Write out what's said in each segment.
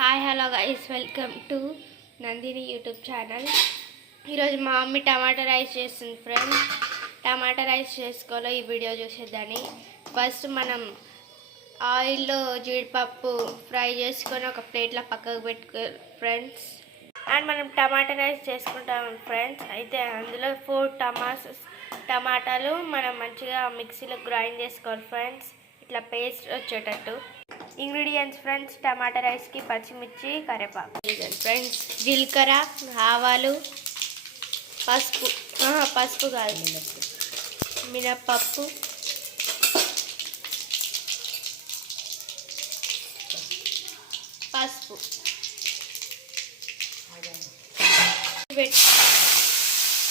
Hi hello guys, welcome to Nandini YouTube channel. ఈరోజు మా mummy టమాటా rice చేస్తుంది ఫ్రెండ్స్. టమాటా rice చేసుకోవాలో ఈ వీడియో చూసేద్దాన్ని. ఫస్ట్ మనం ఆయిల్లో జీడిపప్పు ఫ్రై చేసుకొని ఒక ప్లేట్లో పక్కకు పెట్టుకో ఫ్రెండ్స్. అండ్ మనం టమాటా రైస్ చేసుకుంటాం ఫ్రెండ్స్. అయితే అందులో 4 టమాటాలు మనం మంచిగా మిక్సీలో గ్రైండ్ చేసుకోవాలి ఫ్రెండ్స్, ఇట్లా పేస్ట్ వచ్చేటట్టు. ఇంగ్రీడియంట్స్ ఫ్రెండ్స్: టమాటా రైస్కి పచ్చిమిర్చి, కరివేపాకు ఫ్రెండ్స్, జీలకర్ర, ఆవాలు, పసుపు కాదు మినప్పప్పు, పసుపు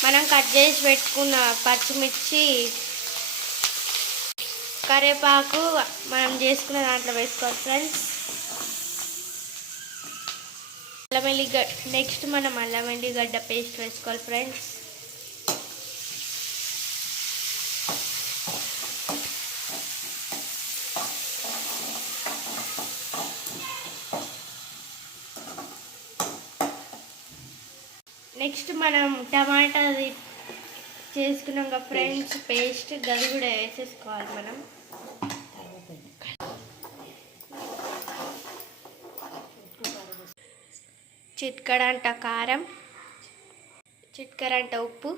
మనం కట్ చేసి పెట్టుకున్న పచ్చిమిర్చి, కరివేపాకు మనం చేసుకున్న దాంట్లో వేసుకోవాలి ఫ్రెండ్స్. నెక్స్ట్ మనం అల్లం వెల్లిగడ్డ పేస్ట్ వేసుకోవాలి ఫ్రెండ్స్. నెక్స్ట్ మనం టమాటాది చేసుకున్నాం కదా ఫ్రెండ్స్ పేస్ట్, గది కూడా వేసేసుకోవాలి మనం. చిట్కడంట కారం, చిట్కరంట ఉప్పు,